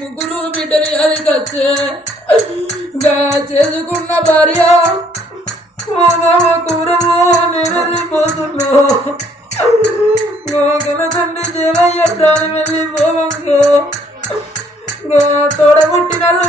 ముగ్గురు బిడ్డలు అదికొచ్చే గా చేసుకున్న భార్య ఓ మామ కూరమో నేను వెళ్ళిపోతున్నా గోగల తండ్రి దేవయ్య వెళ్ళిపోవంగో తోడబుట్టినలు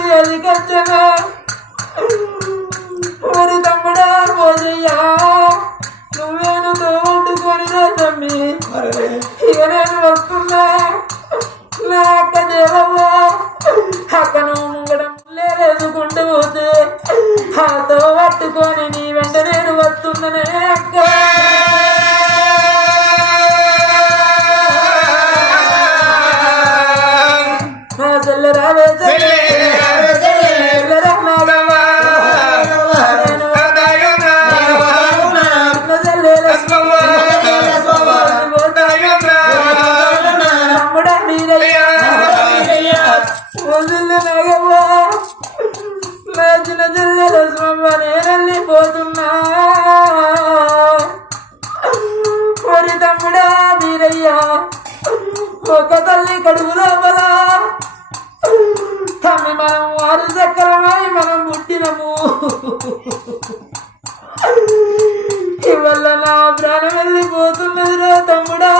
నా ప్రాణం వెళ్ళిపోతున్నదిరా తమ్ముడా.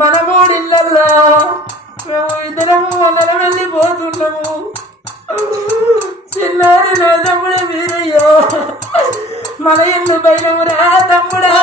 మన మూడిళ్ళల్లా మేము ఇద్దరము వందరం వెళ్ళిపోతున్నాము చిన్నారి నా తమ్ముడు వీరయ్యో. మన ఇల్లు పైన రా తమ్ముడా.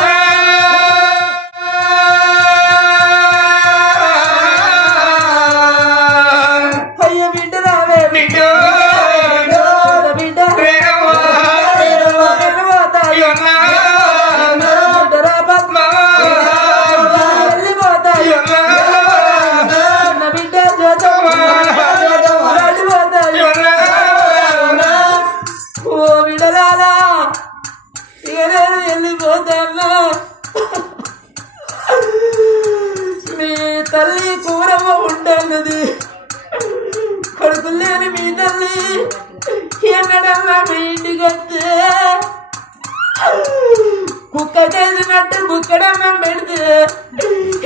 ఇక నేను మీ తల్లి కూరమ్మ ఉండాలది కొడుకులు లేని మీ తల్లి ఎన్నడన్నా మీ ఇంటికి వస్తే. కుక్క చేసినట్టు కుక్కడన్నం పెడితే.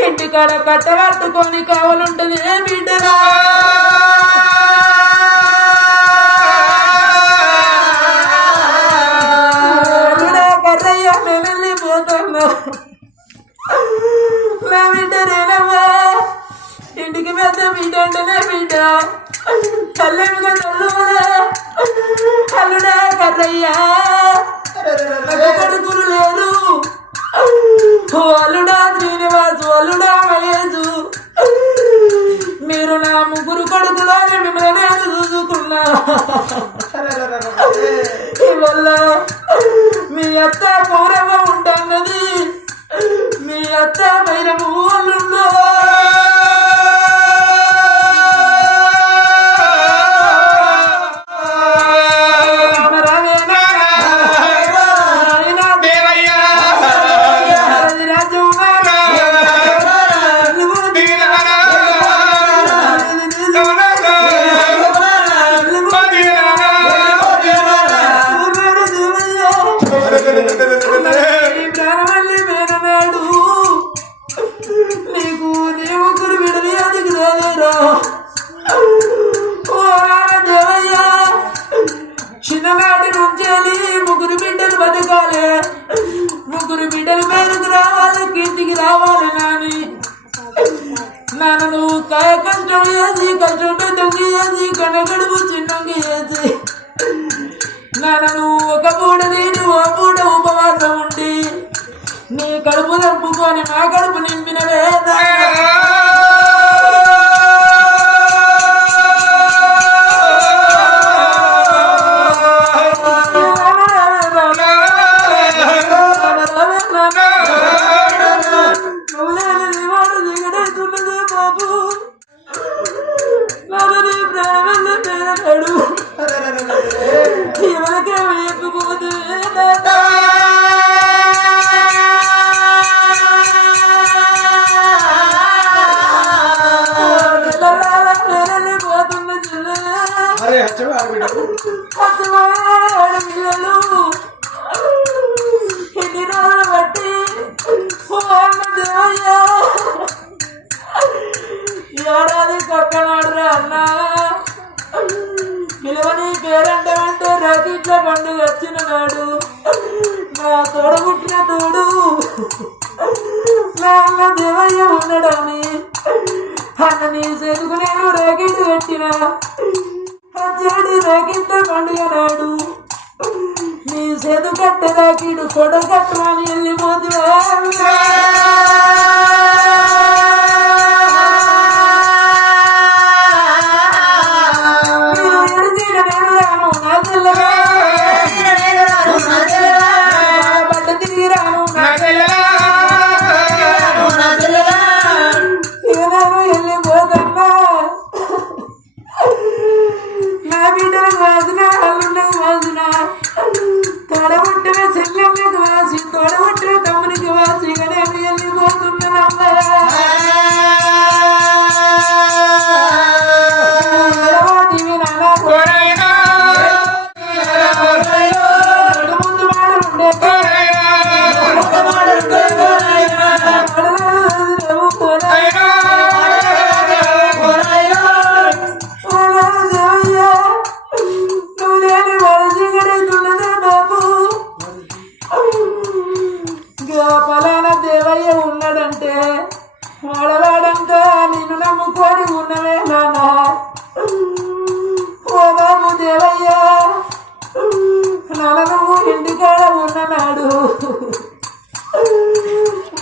ఇంటికాడ కట్ట పట్టుకొని కావాలంటుంది ఏ బిడ్డరా. పెద్ద బిడ్డ తల్లిగా తల్లు అల్లుడా కర్రయ్యా? కొడుకులు లేరు. అల్లుడా శ్రీనివాసు అల్లుడా మీరు నా ముగ్గురు కొడుకులని మిమ్మల్ని చూసుకున్నా. ఇవల్ల మీ అత్త పౌరవ ఉంటున్నది. మీ అత్త వైరము కావాలి నాని. నన్ను కాయ కష్టం చేసి కష్టం పెద్దకి చేసి కనగడుపు చిన్నంగి చేసి నన్ను ఒక పూట నేను ఓ పూట ఉపవాసం ఉండి నీ కడుపు తప్పుకొని మా కడుపు నింపినవే clear again. పండుగ నా తోడ పుట్టిన తోడు. నా అన్న దేవయ్య ఉన్నాడని అన్న నీ చేతుకు నేను రాకెట్ పెట్టిన. అచ్చాడి రాకెట్ల పండుగ నాడు నీ చేతు కట్ట రాకెడు కొడ కట్టమని వెళ్ళిపోతున్నా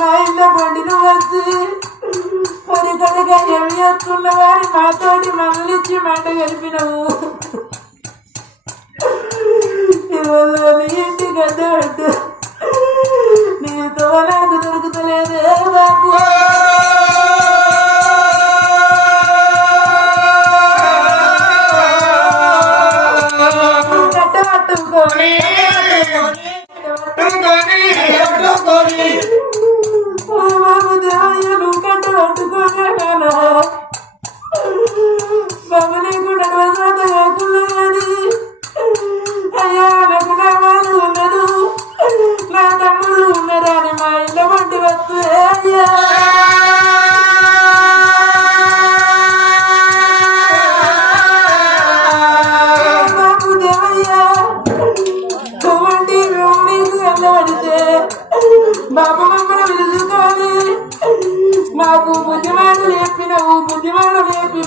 మా ఇంట్లో బండిని వచ్చి పది కడగా వారి మాతోటి మనలిచ్చి మాట గడిపినవు ఇవాళ నీ ఇంటి గడ్డ మాకు బుద్ధిమాను లేపినవు బుద్ధిమాను లేపి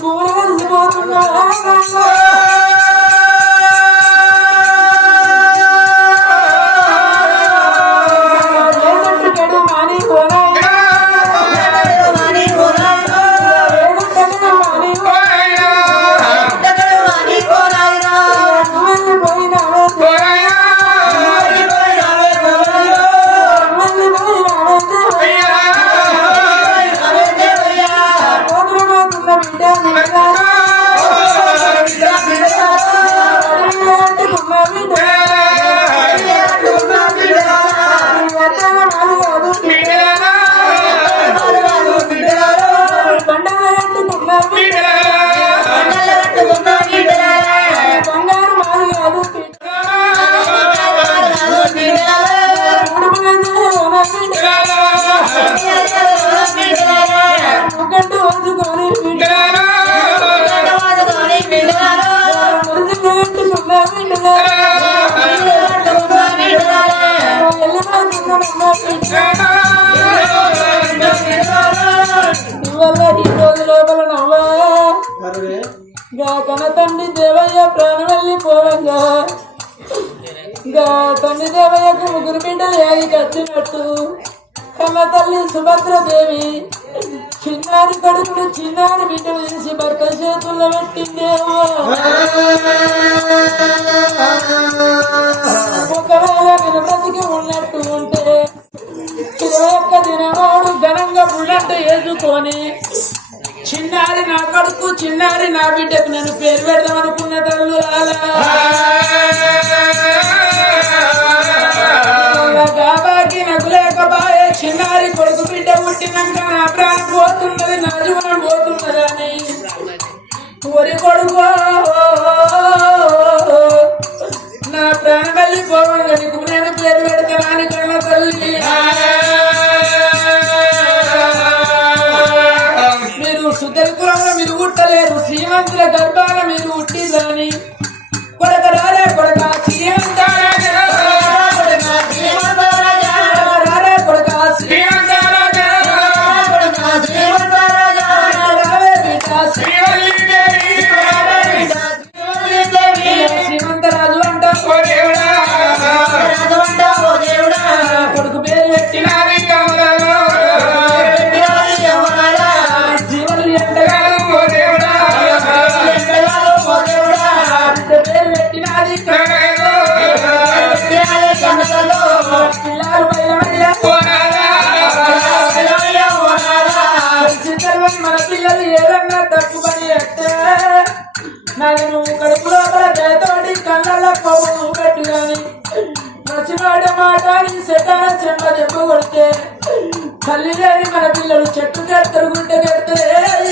గా కన తండ్రి దేవయ్య ప్రాణం వెళ్ళిపోవంగా గా తండ్రి దేవయ్యకు ముగ్గురు బిడ్డలు ఏగి కచ్చినట్టు కన్న తల్లి సుభద్రదేవి చిన్నారి కడుపు చిన్నారి బిడ్డలు తీసి భర్త చేతుల్లో ఒకవేళ నేను బ్రతికి ఉన్నట్టు ఉంటే ఇరవై ఒక్క దినవాడు ఘనంగా బుల్లెట్ వేసుకొని చిన్నారి నా కొడుకు చిన్నారి నా బిడ్డకు నేను పేరు పెడదాం అనుకున్నటల్లు రాలా ప్రాణం పోతున్నది నా జీవనం పోతున్నదని ఒరి కొడుకో నా ప్రాణం వెళ్ళిపోవండి నీకు నేను పేరు పెడతానని కన్న తల్లి. మీరు సుదరిపురంలో మీరు పుట్టలేరు శ్రీమంతుల గర్భాన మీరు పుట్టిందని సినిమా చెప్పగొడితే తల్లి మన పిల్లలు చెట్టు చేస్తారు గుంటే పెడతారు